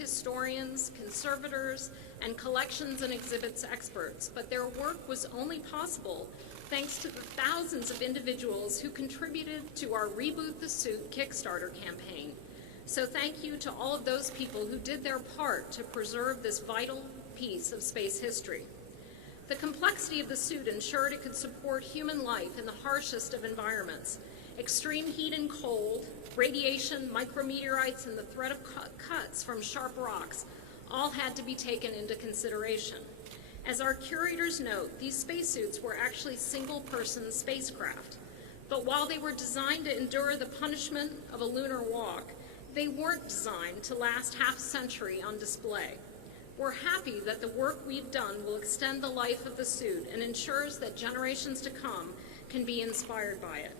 Historians, conservators, and collections and exhibits experts, but their work was only possible thanks to the thousands of individuals who contributed to our Reboot the Suit Kickstarter campaign. So thank you to all of those people who did their part to preserve this vital piece of space history. The complexity of the suit ensured it could support human life in the harshest of environments. Extreme heat and cold, radiation, micrometeorites, and the threat of cuts from sharp rocks all had to be taken into consideration. As our curators note, these spacesuits were actually single-person spacecraft. But while they were designed to endure the punishment of a lunar walk, they weren't designed to last half a century on display. We're happy that the work we've done will extend the life of the suit and ensures that generations to come can be inspired by it.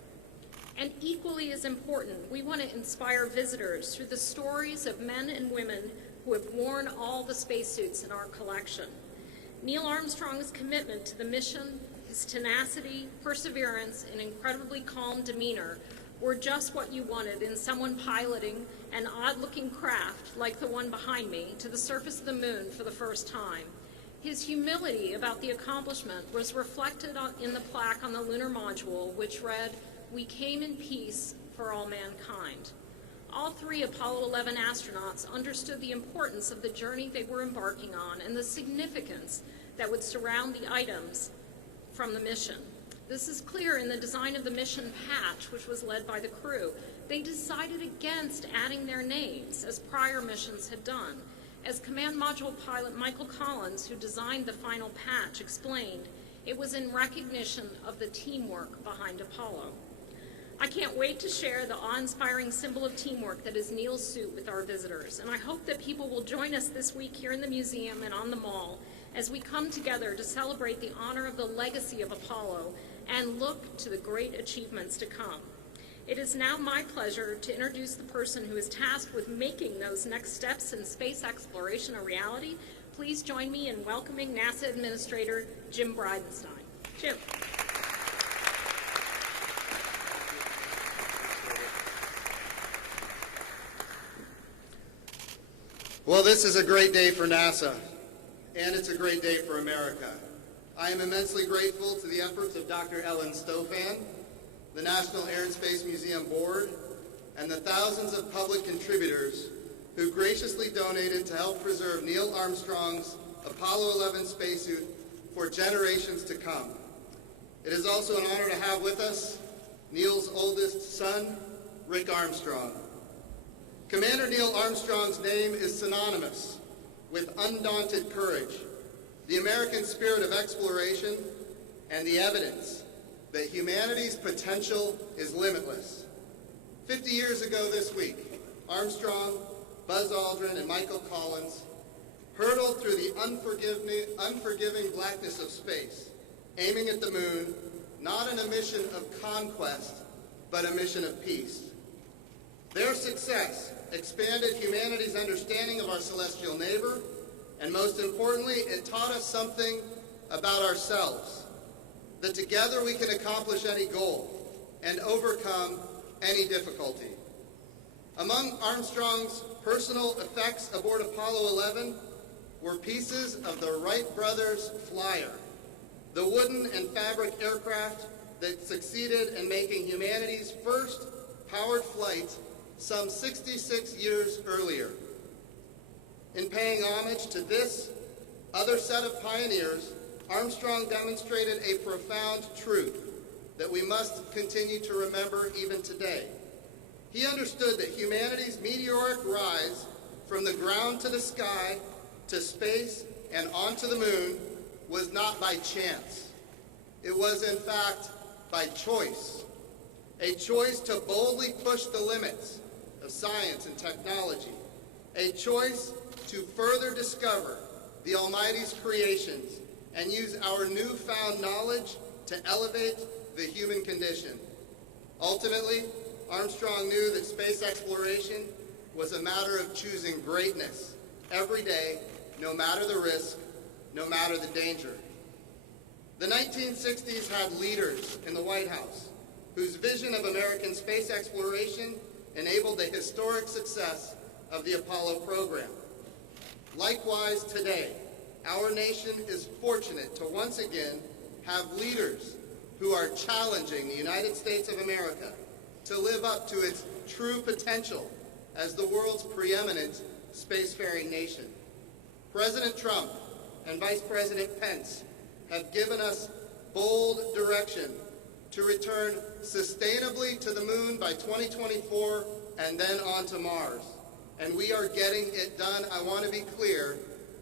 And equally as important, we want to inspire visitors through the stories of men and women who have worn all the spacesuits in our collection. Neil Armstrong's commitment to the mission, his tenacity, perseverance, and incredibly calm demeanor were just what you wanted in someone piloting an odd-looking craft like the one behind me to the surface of the moon for the first time. His humility about the accomplishment was reflected in the plaque on the lunar module, which read, "We came in peace for all mankind." All three Apollo 11 astronauts understood the importance of the journey they were embarking on and the significance that would surround the items from the mission. This is clear in the design of the mission patch, which was led by the crew. They decided against adding their names, as prior missions had done. As Command Module pilot Michael Collins, who designed the final patch, explained, it was in recognition of the teamwork behind Apollo. I can't wait to share the awe-inspiring symbol of teamwork that is Neil's suit with our visitors, and I hope that people will join us this week here in the museum and on the mall as we come together to celebrate the honor of the legacy of Apollo and look to the great achievements to come. It is now my pleasure to introduce the person who is tasked with making those next steps in space exploration a reality. Please join me in welcoming NASA Administrator Jim Bridenstine. Jim. Well, this is a great day for NASA, and it's a great day for America. I am immensely grateful to the efforts of Dr. Ellen Stofan, the National Air and Space Museum Board, and the thousands of public contributors who graciously donated to help preserve Neil Armstrong's Apollo 11 spacesuit for generations to come. It is also an honor to have with us Neil's oldest son, Rick Armstrong. Commander Neil Armstrong's name is synonymous with undaunted courage, the American spirit of exploration, and the evidence that humanity's potential is limitless. 50 years ago this week, Armstrong, Buzz Aldrin, and Michael Collins hurtled through the unforgiving blackness of space, aiming at the moon, not in a mission of conquest, but a mission of peace. Their success expanded humanity's understanding of our celestial neighbor, and most importantly, it taught us something about ourselves, that together we can accomplish any goal and overcome any difficulty. Among Armstrong's personal effects aboard Apollo 11 were pieces of the Wright brothers' Flyer, the wooden and fabric aircraft that succeeded in making humanity's first powered flight some 66 years earlier. In paying homage to this other set of pioneers, Armstrong demonstrated a profound truth that we must continue to remember even today. He understood that humanity's meteoric rise from the ground to the sky, to space, and onto the moon was not by chance. It was, in fact, by choice. A choice to boldly push the limits of science and technology. A choice to further discover the Almighty's creations and use our newfound knowledge to elevate the human condition. Ultimately, Armstrong knew that space exploration was a matter of choosing greatness every day, no matter the risk, no matter the danger. The 1960s had leaders in the White House whose vision of American space exploration enabled the historic success of the Apollo program. Likewise, today, our nation is fortunate to once again have leaders who are challenging the United States of America to live up to its true potential as the world's preeminent spacefaring nation. President Trump and Vice President Pence have given us bold direction to return sustainably to the moon by 2024 and then on to Mars. And we are getting it done. I want to be clear,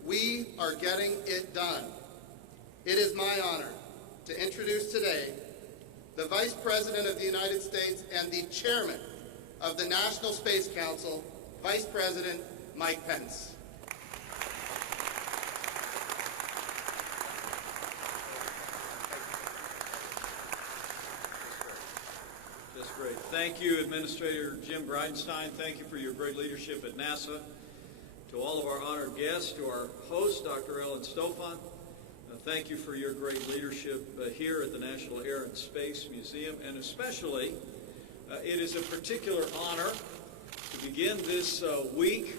we are getting it done. It is my honor to introduce today the Vice President of the United States and the Chairman of the National Space Council, Vice President Mike Pence. That's great. Thank you, Administrator Jim Bridenstine. Thank you for your great leadership at NASA. To all of our honored guests, to our host, Dr. Ellen Stofan, thank you for your great leadership here at the National Air and Space Museum, and especially it is a particular honor to begin this week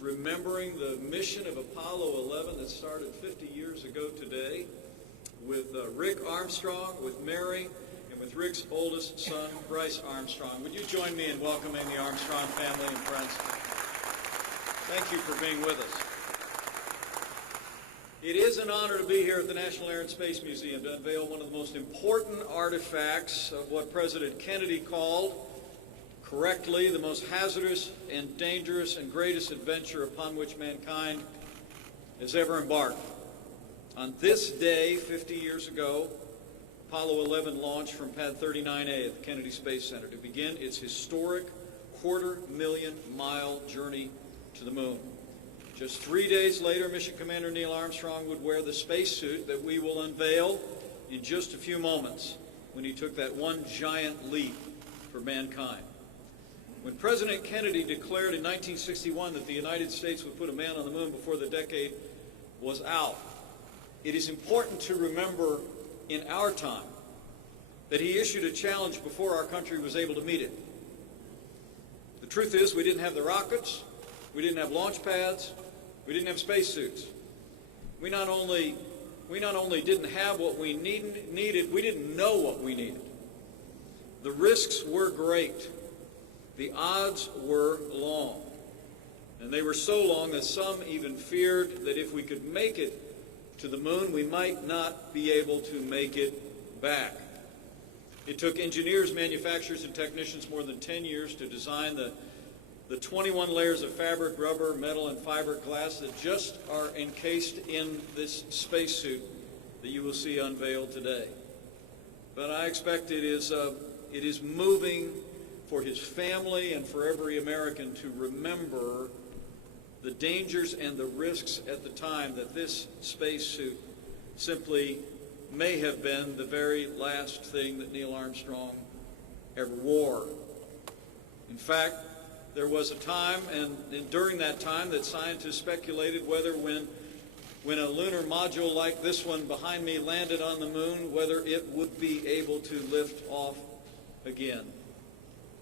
remembering the mission of Apollo 11 that started 50 years ago today with Rick Armstrong, with Mary, and with Rick's oldest son, Bryce Armstrong. Would you join me in welcoming the Armstrong family and friends? Thank you for being with us. It is an honor to be here at the National Air and Space Museum to unveil one of the most important artifacts of what President Kennedy called, correctly, the most hazardous and dangerous and greatest adventure upon which mankind has ever embarked. On this day, 50 years ago, Apollo 11 launched from Pad 39A at the Kennedy Space Center to begin its historic quarter-million-mile journey to the moon. Just 3 days later, Mission Commander Neil Armstrong would wear the spacesuit that we will unveil in just a few moments when he took that one giant leap for mankind. When President Kennedy declared in 1961 that the United States would put a man on the moon before the decade was out, it is important to remember in our time that he issued a challenge before our country was able to meet it. The truth is, we didn't have the rockets, we didn't have launch pads, we didn't have spacesuits. We not only didn't have what we needed, we didn't know what we needed. The risks were great. The odds were long. And they were so long that some even feared that if we could make it to the moon, we might not be able to make it back. It took engineers, manufacturers, and technicians more than 10 years to design the 21 layers of fabric, rubber, metal, and fiberglass that just are encased in this spacesuit that you will see unveiled today. But I expect it is moving for his family and for every American to remember the dangers and the risks at the time that this spacesuit simply may have been the very last thing that Neil Armstrong ever wore. In fact, there was a time, and during that time, that scientists speculated whether when a lunar module like this one behind me landed on the moon, whether it would be able to lift off again.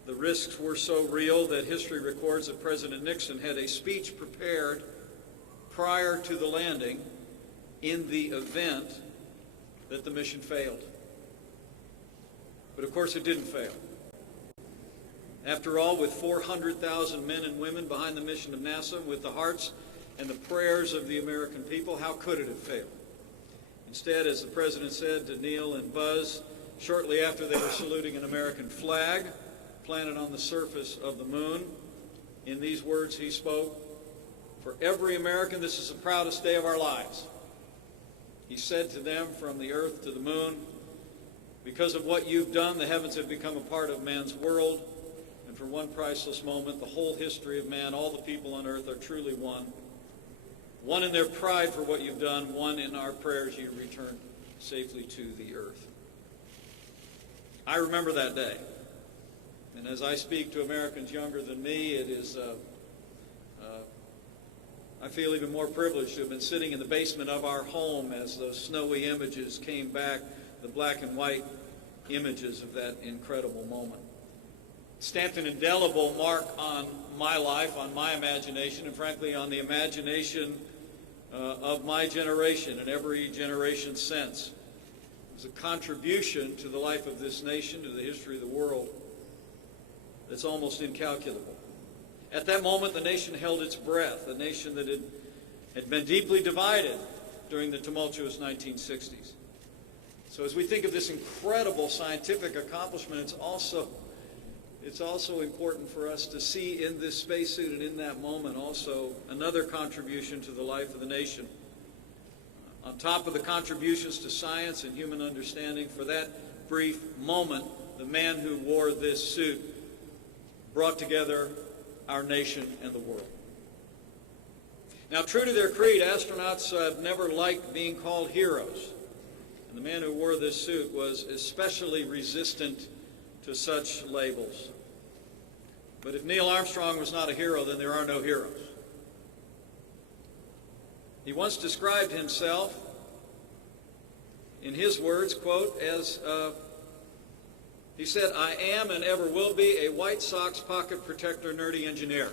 The risks were so real that history records that President Nixon had a speech prepared prior to the landing in the event that the mission failed. But of course it didn't fail. After all, with 400,000 men and women behind the mission of NASA, with the hearts and the prayers of the American people, how could it have failed? Instead, as the President said to Neil and Buzz, shortly after they were saluting an American flag planted on the surface of the moon, in these words he spoke, "For every American, this is the proudest day of our lives." He said to them from the earth to the moon, "Because of what you've done, the heavens have become a part of man's world. And for one priceless moment, the whole history of man, all the people on earth are truly one. One in their pride for what you've done, one in our prayers you return safely to the earth." I remember that day. And as I speak to Americans younger than me, it is, I feel even more privileged to have been sitting in the basement of our home as those snowy images came back, the black and white images of that incredible moment. stamped an indelible mark on my life, on my imagination, and frankly on the imagination of my generation and every generation since. It was a contribution to the life of this nation, to the history of the world, that's almost incalculable. At that moment, the nation held its breath, a nation that had been deeply divided during the tumultuous 1960s. So as we think of this incredible scientific accomplishment, it's also important for us to see in this spacesuit and in that moment also another contribution to the life of the nation. On top of the contributions to science and human understanding, for that brief moment, the man who wore this suit brought together our nation and the world. Now, true to their creed, astronauts have never liked being called heroes. And the man who wore this suit was especially resistant to such labels. But if Neil Armstrong was not a hero, then there are no heroes. He once described himself, in his words, quote, as he said, "I am and ever will be a White Sox pocket protector nerdy engineer."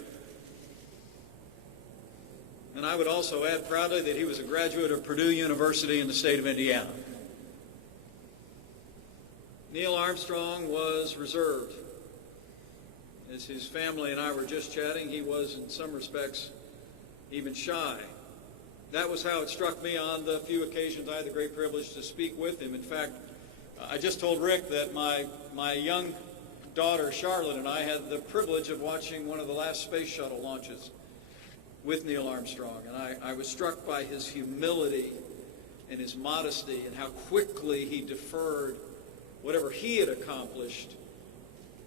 And I would also add proudly that he was a graduate of Purdue University in the state of Indiana. Neil Armstrong was reserved. As his family and I were just chatting, he was in some respects even shy. That was how it struck me on the few occasions I had the great privilege to speak with him. In fact, I just told Rick that my young daughter Charlotte and I had the privilege of watching one of the last space shuttle launches with Neil Armstrong, and I was struck by his humility and his modesty and how quickly he deferred whatever he had accomplished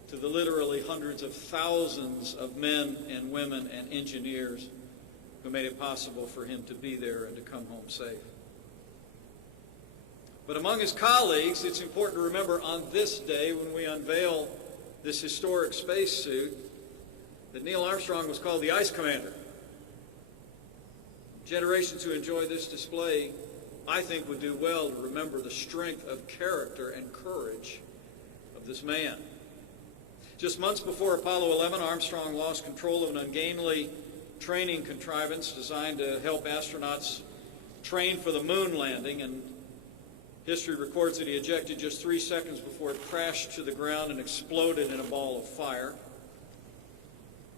to the literally hundreds of thousands of men and women and engineers who made it possible for him to be there and to come home safe. But among his colleagues, it's important to remember on this day when we unveil this historic spacesuit that Neil Armstrong was called the Ice Commander. Generations who enjoy this display, I think, would do well to remember the strength of character and courage of this man. Just months before Apollo 11, Armstrong lost control of an ungainly training contrivance designed to help astronauts train for the moon landing, and history records that he ejected just 3 seconds before it crashed to the ground and exploded in a ball of fire.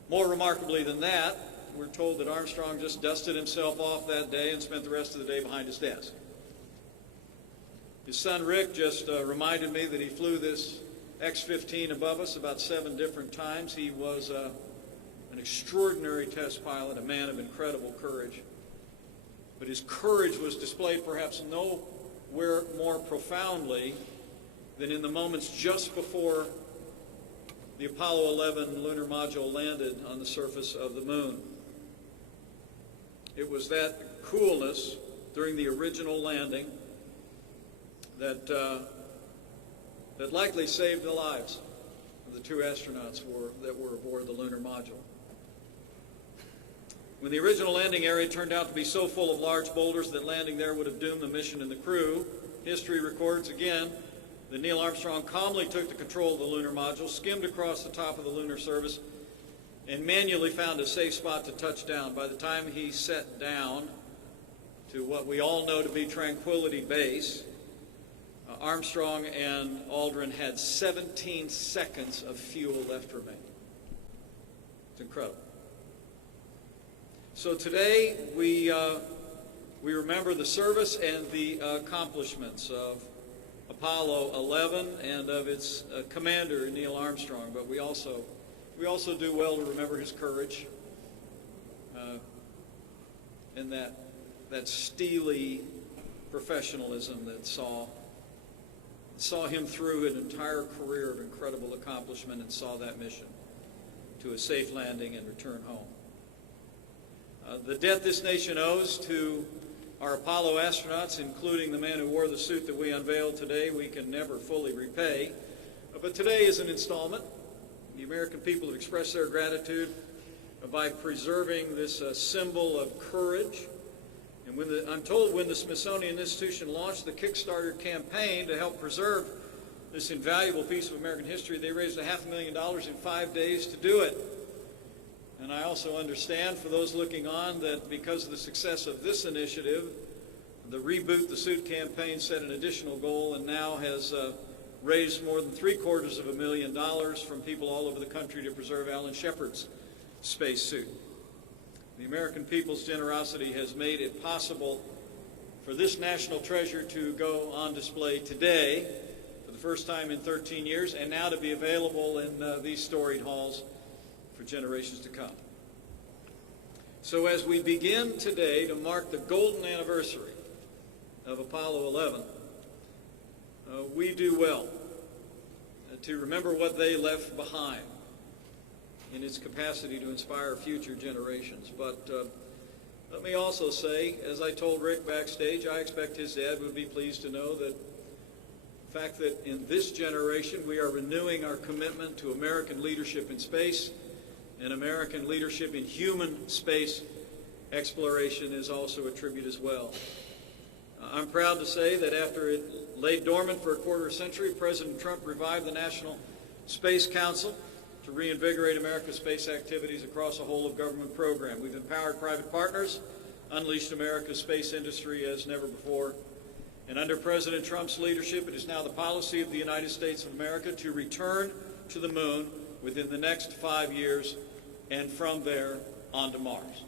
More remarkably than that, we're told that Armstrong just dusted himself off that day and spent the rest of the day behind his desk. His son Rick just reminded me that he flew this X-15 above us about 7 different times. He was an extraordinary test pilot, a man of incredible courage. But his courage was displayed perhaps nowhere more profoundly than in the moments just before the Apollo 11 lunar module landed on the surface of the moon. It was that coolness during the original landing that likely saved the lives of the 2 astronauts that were aboard the lunar module. When the original landing area turned out to be so full of large boulders that landing there would have doomed the mission and the crew, history records again that Neil Armstrong calmly took the control of the lunar module, skimmed across the top of the lunar surface, and manually found a safe spot to touch down. By the time he set down to what we all know to be Tranquility Base, Armstrong and Aldrin had 17 seconds of fuel left remaining. It's incredible. So today we remember the service and the accomplishments of Apollo 11 and of its commander, Neil Armstrong, but we also do well to remember his courage and that steely professionalism that saw him through an entire career of incredible accomplishment and saw that mission to a safe landing and return home. The debt this nation owes to our Apollo astronauts, including the man who wore the suit that we unveiled today, we can never fully repay. But today is an installment. The American people have expressed their gratitude by preserving this symbol of courage. And I'm told when the Smithsonian Institution launched the Kickstarter campaign to help preserve this invaluable piece of American history. They raised $500,000 in 5 days to do it. And I also understand, for those looking on, that because of the success of this initiative, the Reboot the Suit campaign set an additional goal and now has raised more than $750,000 from people all over the country to preserve Alan Shepard's spacesuit. The American people's generosity has made it possible for this national treasure to go on display today for the first time in 13 years and now to be available in these storied halls for generations to come. So as we begin today to mark the golden anniversary of Apollo 11, we do well to remember what they left behind in its capacity to inspire future generations. But let me also say, as I told Rick backstage, I expect his dad would be pleased to know that the fact that in this generation we are renewing our commitment to American leadership in space and American leadership in human space exploration is also a tribute as well. I'm proud to say that after it lay dormant for a quarter century, President Trump revived the National Space Council to reinvigorate America's space activities across a whole-of-government program. We've empowered private partners, unleashed America's space industry as never before, and under President Trump's leadership, it is now the policy of the United States of America to return to the moon within the next 5 years and from there on to Mars.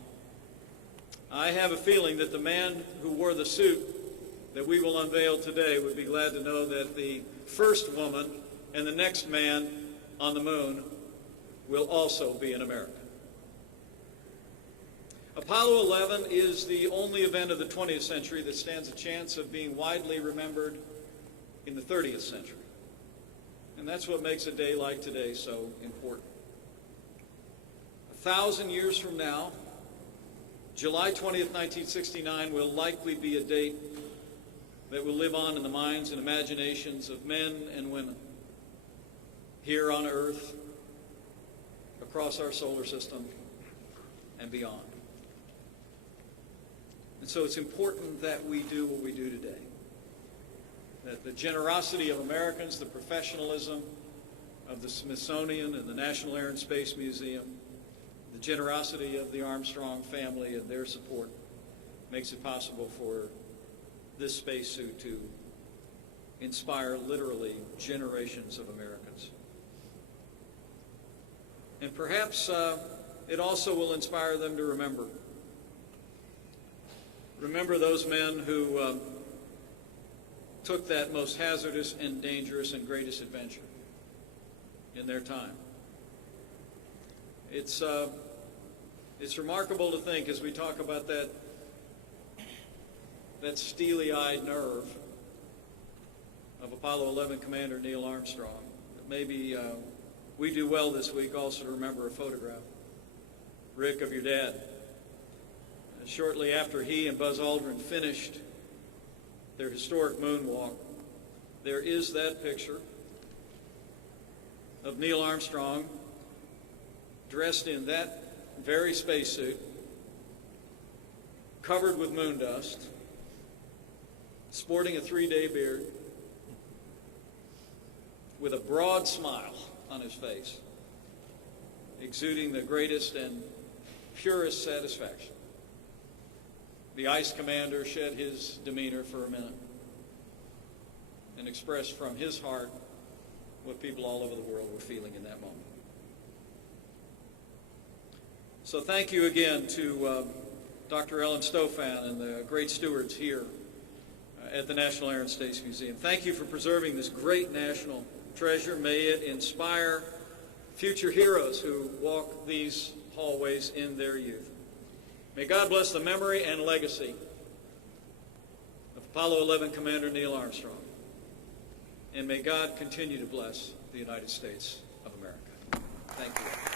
I have a feeling that the man who wore the suit that we will unveil today would be glad to know that the first woman and the next man on the moon will also be an American. Apollo 11 is the only event of the 20th century that stands a chance of being widely remembered in the 30th century. And that's what makes a day like today so important. 1,000 years from now, July 20th, 1969 will likely be a date that will live on in the minds and imaginations of men and women here on Earth, across our solar system, and beyond. And so it's important that we do what we do today. That the generosity of Americans, the professionalism of the Smithsonian and the National Air and Space Museum, the generosity of the Armstrong family and their support makes it possible for this spacesuit to inspire literally generations of Americans. And perhaps it also will inspire them to remember. Remember those men who took that most hazardous and dangerous and greatest adventure in their time. It's remarkable to think, as we talk about that steely-eyed nerve of Apollo 11 Commander Neil Armstrong, that maybe we do well this week also to remember a photograph, Rick, of your dad. Shortly after he and Buzz Aldrin finished their historic moonwalk, there is that picture of Neil Armstrong dressed in that very spacesuit, covered with moon dust, sporting a 3-day beard, with a broad smile on his face, exuding the greatest and purest satisfaction. The ice commander shed his demeanor for a minute and expressed from his heart what people all over the world were feeling in that moment. So thank you again to Dr. Ellen Stofan and the great stewards here at the National Air and Space Museum. Thank you for preserving this great national treasure. May it inspire future heroes who walk these hallways in their youth. May God bless the memory and legacy of Apollo 11 Commander Neil Armstrong. And may God continue to bless the United States of America. Thank you.